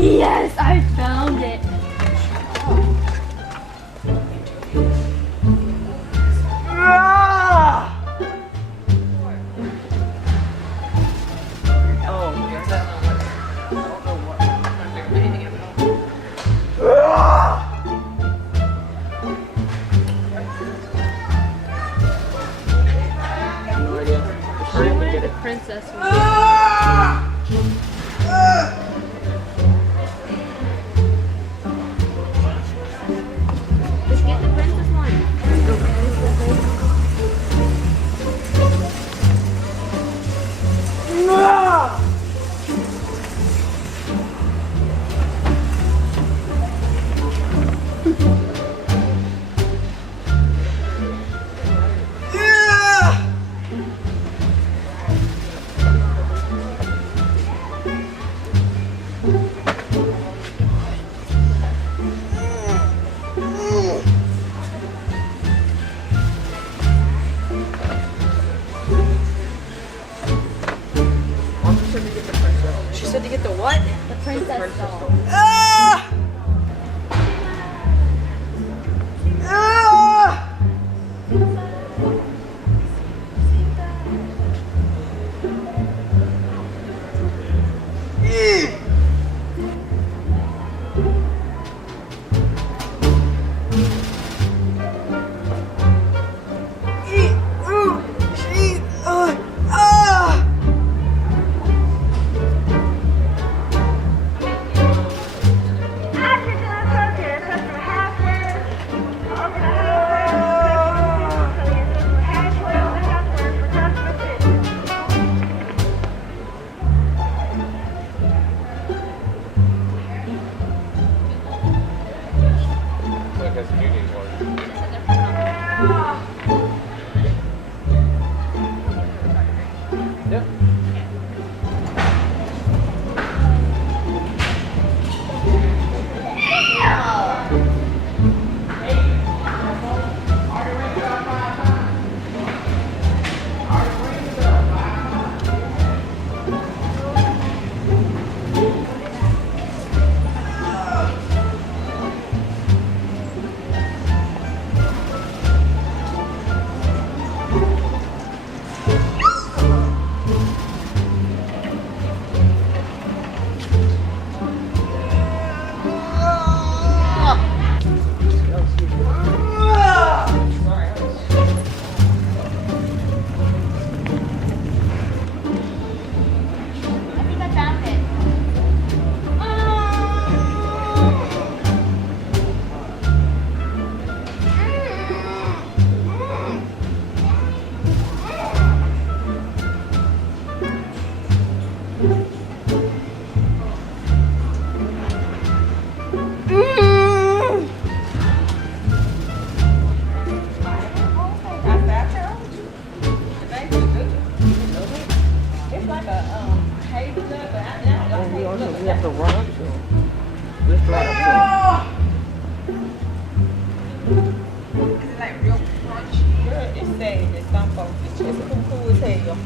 Yes, I found it. She wanted the princess one. Let's get the princess one. She said to get the what? The princess doll. I think I found it. We have to run up to him. Let's fly up to him. Is it like real crunchy? Good. It's saying it's not focused. It's cool as hell.